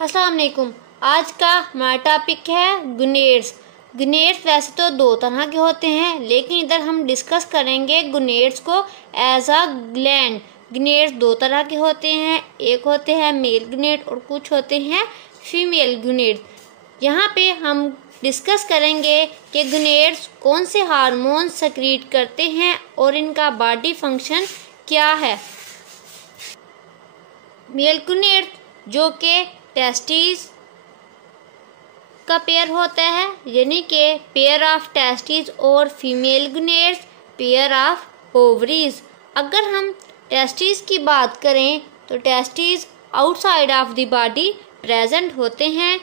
अस्सलाम वालेकुम। आज का हमारा टॉपिक है गुनेड्स। गुनेड्स वैसे तो दो तरह के होते हैं, लेकिन इधर हम डिस्कस करेंगे गुनेड्स को एज अ ग्लैंड। गुनेड्स दो तरह के होते हैं, एक होते हैं मेल गुनेड और कुछ होते हैं फीमेल गुनेड। यहाँ पे हम डिस्कस करेंगे कि गुनेड्स कौन से हार्मोन सेक्रीट करते हैं और इनका बॉडी फंक्शन क्या है। मेल गुनेड जो कि टेस्टिस का पेयर होता है, यानी कि पेयर ऑफ टेस्टिस, और फीमेल गुनेड्स पेयर ऑफ ओवरीज। अगर हम टेस्टिस की बात करें तो testis outside of the body present होते हैं,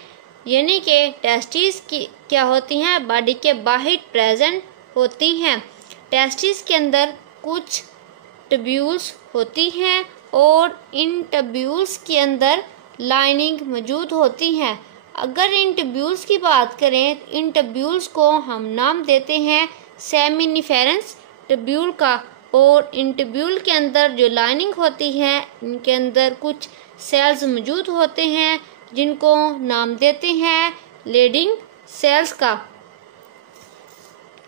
यानी कि टेस्टिस की क्या होती हैं, बॉडी के बाहर प्रेजेंट होती हैं। टेस्टिस के अंदर कुछ ट्यूब्यूल्स होती हैं और इन ट्यूब्यूल्स के अंदर लाइनिंग मौजूद होती हैं। अगर इन ट्यूब्यूल्स की बात करें, इन ट्यूब्यूल्स को हम नाम देते हैं सेमिनिफेरेंस ट्यूब्यूल का, और इन ट्यूब्यूल के अंदर जो लाइनिंग होती है, इनके अंदर कुछ सेल्स मौजूद होते हैं जिनको नाम देते हैं लीडिंग सेल्स का।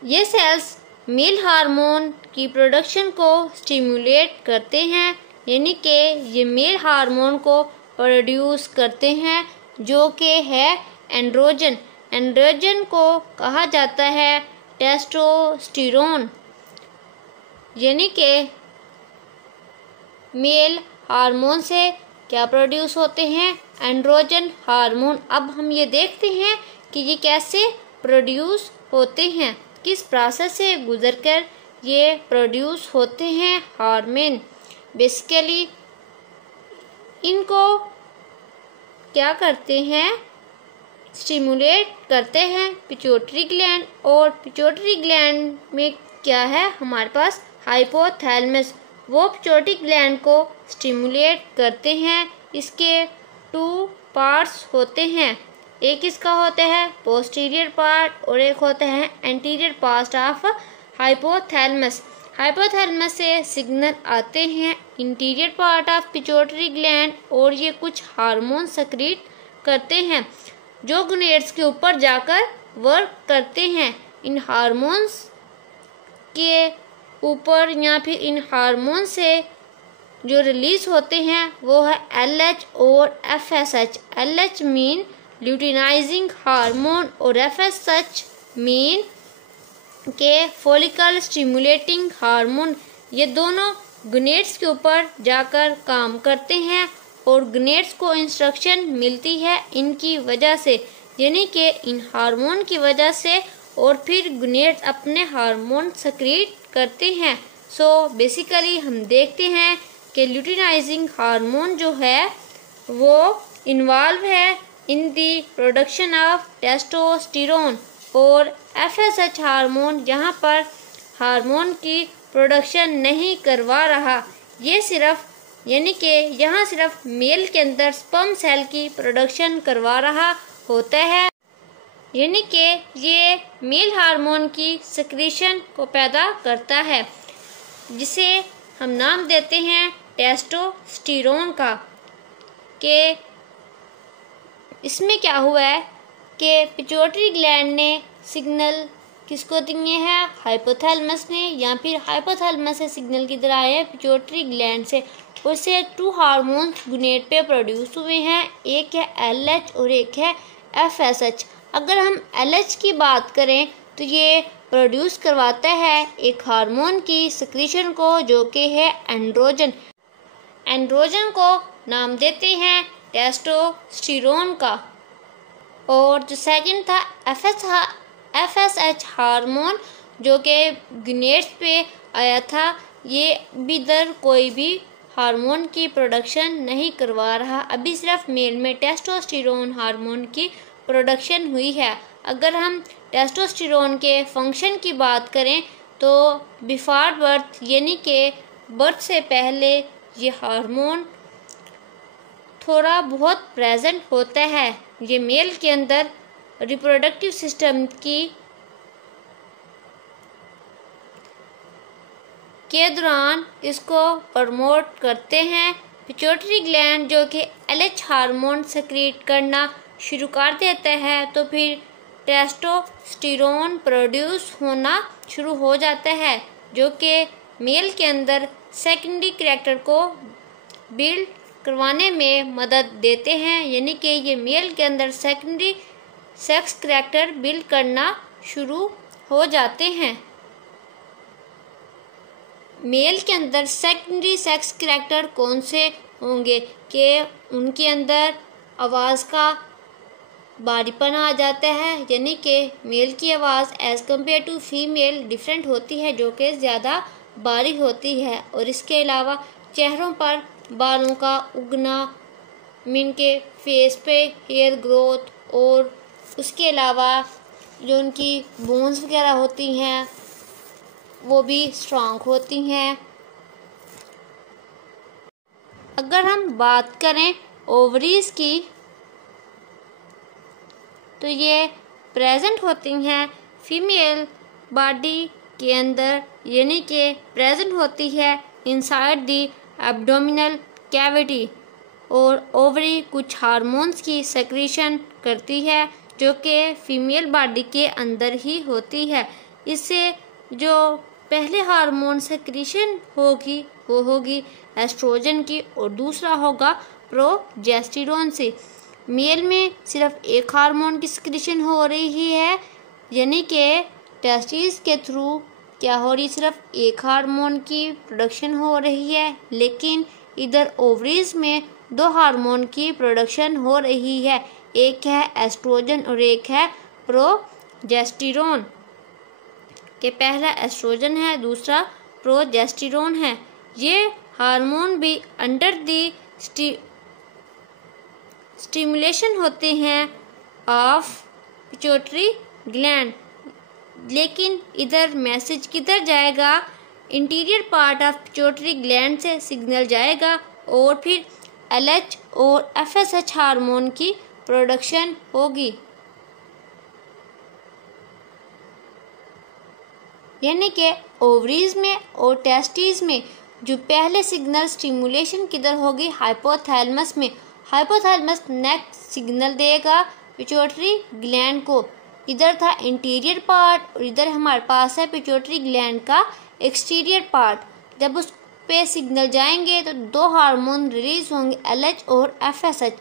ये सेल्स मेल हार्मोन की प्रोडक्शन को स्टिमुलेट करते हैं, यानी कि ये मेल हार्मोन को प्रोड्यूस करते हैं, जो कि है एंड्रोजन। एंड्रोजन को कहा जाता है टेस्टोस्टेरोन, यानी कि मेल हार्मोन से क्या प्रोड्यूस होते हैं, एंड्रोजन हार्मोन। अब हम ये देखते हैं कि ये कैसे प्रोड्यूस होते हैं, किस प्रोसेस से गुजरकर ये प्रोड्यूस होते हैं हार्मोन। बेसिकली इनको क्या करते हैं, स्टिमुलेट करते हैं पिट्यूटरी ग्लैंड, और पिट्यूटरी ग्लैंड में क्या है हमारे पास हाइपोथैलेमस, वो पिट्यूटरी ग्लैंड को स्टिमुलेट करते हैं। इसके टू पार्ट्स होते हैं, एक इसका होता है पोस्टीरियर पार्ट और एक होता है anterior part of hypothalamus. Hypothalamus से सिग्नल आते हैं interior part of pituitary gland, और ये कुछ हार्मोन सेक्रीट करते हैं जो गुनेड्स के ऊपर जाकर वर्क करते हैं। इन हार्मोन्स के ऊपर या फिर इन हार्मोन से जो रिलीज होते हैं वो है LH और FSH। LH mean luteinizing hormone और FSH मीन के फॉलिकल स्टिमुलेटिंग हार्मोन। ये दोनों गुनेड्स के ऊपर जाकर काम करते हैं और गुनेड्स को इंस्ट्रक्शन मिलती है इनकी वजह से, यानी कि इन हार्मोन की वजह से, और फिर गुनेड्स अपने हार्मोन सेक्रीट करते हैं। सो बेसिकली हम देखते हैं कि ल्यूटिनाइजिंग हार्मोन जो है वो इन्वॉल्व है इन दी प्रोडक्शन ऑफ टेस्टोस्टेरोन, और FSH हार्मोन यहाँ पर हार्मोन की प्रोडक्शन नहीं करवा रहा, ये सिर्फ यानी कि यहाँ सिर्फ मेल के अंदर स्पर्म सेल की प्रोडक्शन करवा रहा होता है, यानी कि ये मेल हार्मोन की सेक्रीशन को पैदा करता है, जिसे हम नाम देते हैं टेस्टोस्टेरोन का। कि इसमें क्या हुआ है कि पिट्यूटरी ग्लैंड ने सिग्नल किसको दिए हैं, हाइपोथैलेमस ने, या फिर हाइपोथैलेमस से सिग्नल किधर आए हैं, पिट्यूटरी ग्लैंड से। उससे टू हार्मोन गुनेड पे प्रोड्यूस हुए हैं, एक है LH और एक है FSH। अगर हम LH की बात करें तो ये प्रोड्यूस करवाता है एक हार्मोन की सिक्रीशन को, जो कि है एंड्रोजन। एंड्रोजन को नाम देते हैं टेस्टोस्टेरोन का। और जो सेकंड था FSH हार्मोन, जो कि गुनेड्स पे आया था, ये भी इधर कोई भी हार्मोन की प्रोडक्शन नहीं करवा रहा, अभी सिर्फ मेल में टेस्टोस्टेरोन हार्मोन की प्रोडक्शन हुई है। अगर हम टेस्टोस्टेरोन के फंक्शन की बात करें तो बिफोर बर्थ, यानी कि बर्थ से पहले, ये हार्मोन थोड़ा बहुत प्रेजेंट होता है। ये मेल के अंदर रिप्रोडक्टिव सिस्टम के दौरान इसको प्रमोट करते हैं, पिट्यूटरी ग्लैंड जो कि LH हार्मोन सेक्रेट करना शुरू कर देता है, तो फिर टेस्टोस्टेरोन प्रोड्यूस होना शुरू हो जाता है, जो कि मेल के अंदर सेकेंडरी कैरेक्टर को बिल्ड करवाने में मदद देते हैं। यानी कि ये मेल के अंदर सेकेंडरी सेक्स कैरेक्टर बिल्ड करना शुरू हो जाते हैं। मेल के अंदर सेकेंडरी सेक्स कैरेक्टर कौन से होंगे कि उनके अंदर आवाज़ का बारीपन आ जाता है, यानी कि मेल की आवाज़ as compared to female different होती है, जो कि ज़्यादा बारीक होती है। और इसके अलावा चेहरों पर बालों का उगना, मीन के फेस पे हेयर ग्रोथ, और उसके अलावा जो उनकी बोन्स वगैरह होती हैं वो भी स्ट्रॉन्ग होती हैं। अगर हम बात करें ओवरीज की, तो ये प्रेजेंट होती हैं फीमेल बॉडी के अंदर, यानी कि प्रेजेंट होती है इनसाइड द एब्डोमिनल कैविटी। और ओवरी कुछ हार्मोन्स की सेक्रेशन करती है जो कि फीमेल बॉडी के अंदर ही होती है। इससे जो पहले हार्मोन सेक्रेशन होगी वो होगी एस्ट्रोजन की, और दूसरा होगा प्रोजेस्टेरोन से। मेल में सिर्फ एक हार्मोन की सेक्रेशन हो रही है, यानी कि टेस्टिस के थ्रू क्या हो रही, सिर्फ एक हार्मोन की प्रोडक्शन हो रही है, लेकिन इधर ओवरीज में दो हार्मोन की प्रोडक्शन हो रही है, एक है एस्ट्रोजन और एक है प्रोजेस्टेरोन। कि पहला एस्ट्रोजन है, दूसरा प्रोजेस्टेरोन है। ये हार्मोन भी अंडर दी स्टिमुलेशन होते हैं ऑफ पिट्यूटरी ग्लैंड, लेकिन इधर मैसेज किधर जाएगा, interior part of pituitary gland से सिग्नल जाएगा और फिर LH और FSH हार्मोन की प्रोडक्शन होगी। यानी कि ओवरीज में और टेस्टिस में जो पहले सिग्नल स्टिमुलेशन किधर होगी, हाइपोथैलेमस में। हाइपोथैलेमस नेक्स्ट सिग्नल देगा पिट्यूटरी ग्लैंड को। इधर था इंटीरियर पार्ट और इधर हमारे पास है पिट्यूटरी ग्लैंड का एक्सटीरियर पार्ट। जब उस पे सिग्नल जाएंगे तो दो हार्मोन रिलीज होंगे, LH और FSH।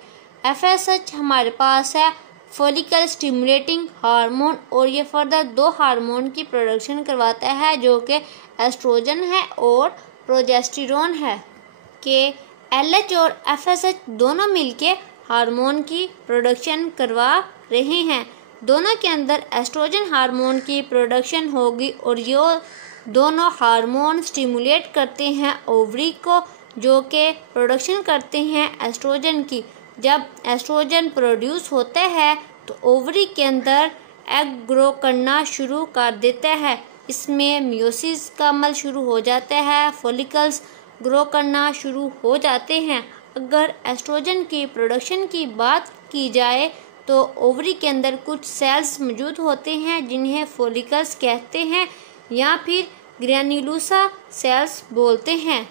FSH हमारे पास है फॉलिकल स्टिमुलेटिंग हार्मोन, और ये फर्दर दो हार्मोन की प्रोडक्शन करवाता है जो कि एस्ट्रोजन है और प्रोजेस्टेरोन है। कि LH और FSH दोनों मिलके हार्मोन की प्रोडक्शन करवा रहे हैं। दोनों के अंदर एस्ट्रोजन हार्मोन की प्रोडक्शन होगी और ये दोनों हार्मोन स्टिमुलेट करते हैं ओवरी को, जो कि प्रोडक्शन करते हैं एस्ट्रोजन की। जब एस्ट्रोजन प्रोड्यूस होता है तो ओवरी के अंदर एग ग्रो करना शुरू कर देता है। इसमें मियोसिस का अमल शुरू हो जाता है, फॉलिकल्स ग्रो करना शुरू हो जाते हैं। अगर एस्ट्रोजन की प्रोडक्शन की बात की जाए तो ओवरी के अंदर कुछ सेल्स मौजूद होते हैं जिन्हें फॉलिकल्स कहते हैं या फिर ग्रैन्युलोसा सेल्स बोलते हैं।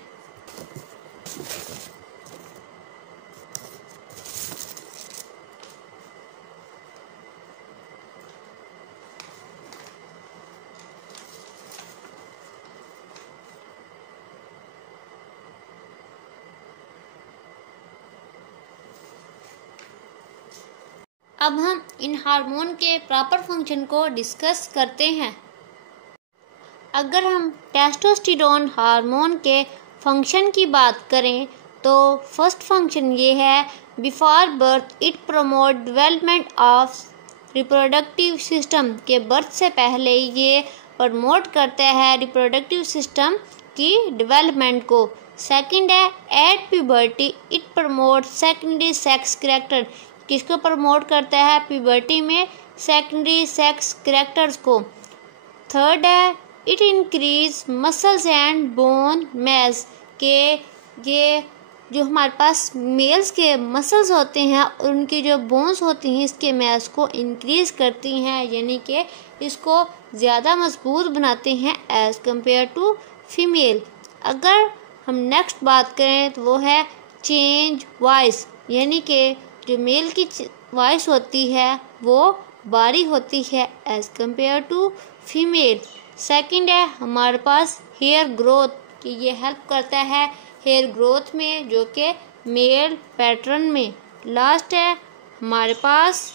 अब हम इन हार्मोन के प्रॉपर फंक्शन को डिस्कस करते हैं। अगर हम टेस्टोस्टेरोन हार्मोन के फंक्शन की बात करें तो फर्स्ट फंक्शन ये है, before birth it promote development of reproductive system. के बर्थ से पहले ये प्रमोट करता है रिप्रोडक्टिव सिस्टम की डेवलपमेंट को। सेकंड है, at puberty it promote secondary sex character. किसको प्रमोट करता है, प्यूबर्टी में सेकेंडरी सेक्स कैरेक्टर्स को। थर्ड है, it increase muscles and bone mass. के ये जो हमारे पास मेल्स के मसल्स होते हैं और उनकी जो बोन्स होती हैं इसके मैस को इंक्रीज करती हैं, यानी कि इसको ज़्यादा मजबूत बनाते हैं एज़ कम्पेयर टू फीमेल। अगर हम नेक्स्ट बात करें तो वो है चेंज वॉइस, यानी कि जो मेल की वॉइस होती है वो बारी होती है as compare to female. Second है हमारे पास हेयर ग्रोथ, कि ये हेल्प करता है हेयर ग्रोथ में जो कि मेल पैटर्न में। लास्ट है हमारे पास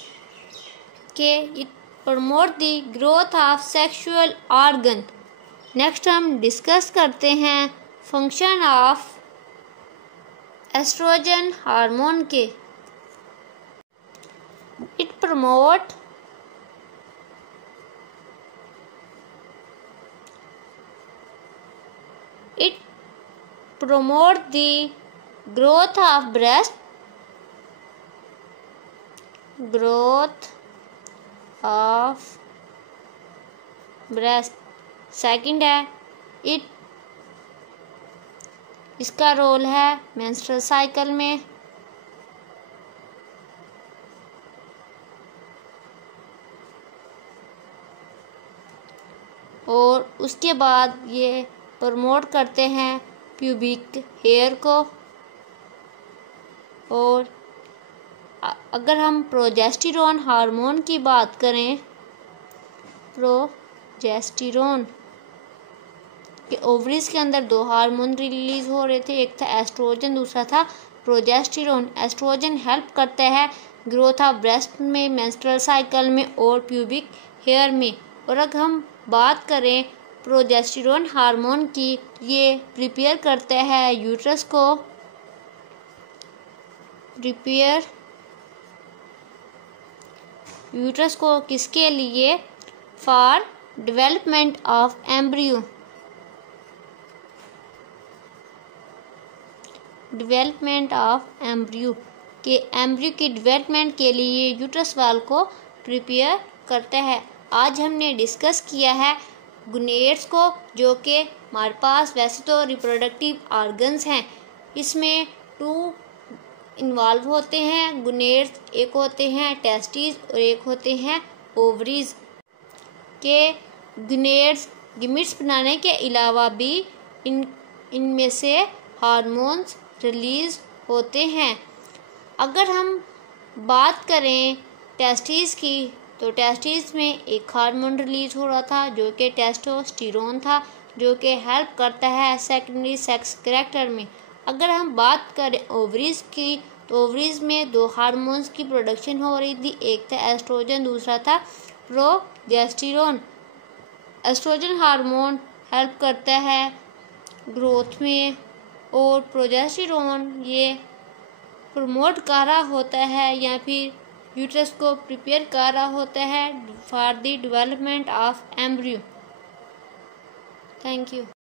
कि it promote the growth of sexual organ. Next हम डिस्कस करते हैं फंक्शन ऑफ एस्ट्रोजन हार्मोन के। It promote the growth of breast, second है इसका रोल है मेंस्ट्रुअल साइकिल में। और उसके बाद ये प्रमोट करते हैं प्यूबिक हेयर को। और अगर हम प्रोजेस्टेरोन हार्मोन की बात करें, प्रोजेस्टेरोन के ओवरीज के अंदर दो हार्मोन रिलीज हो रहे थे, एक था एस्ट्रोजन, दूसरा था प्रोजेस्टेरोन। एस्ट्रोजन हेल्प करता है ग्रोथ ऑफ ब्रेस्ट में, मेंस्ट्रुअल साइकिल में और प्यूबिक हेयर में। और अगर हम बात करें प्रोजेस्टेरोन हार्मोन की, ये प्रिपेयर करता है यूट्रस को किसके लिए? For development of embryo. के एम्ब्रियो की डेवलपमेंट के लिए यूट्रस वाल को प्रिपेयर करता है। आज हमने डिस्कस किया है गुनेड्स को, जो कि हमारे पास वैसे तो रिप्रोडक्टिव ऑर्गन्स हैं, इसमें 2 इन्वॉल्व होते हैं गुनेड्स। एक होते हैं टेस्टिस और एक होते हैं ओवरीज। के गुनेड्स गिमिट्स बनाने के अलावा भी इनमें से हार्मोन्स रिलीज होते हैं। अगर हम बात करें टेस्टिस की, तो टेस्टिस में एक हार्मोन रिलीज हो रहा था जो कि टेस्टोस्टेरोन था, जो कि हेल्प करता है सेकेंडरी सेक्स कैरेक्टर में। अगर हम बात करें ओवरीज की, तो ओवरीज में 2 हार्मोन्स की प्रोडक्शन हो रही थी, एक था एस्ट्रोजन, दूसरा था प्रोजेस्टेरोन। एस्ट्रोजन हार्मोन हेल्प करता है ग्रोथ में और प्रोजेस्टेरोन ये प्रमोट कर रहा होता है या फिर यूट्रस को प्रिपेयर कर रहा होता है for the development of embryo. Thank you.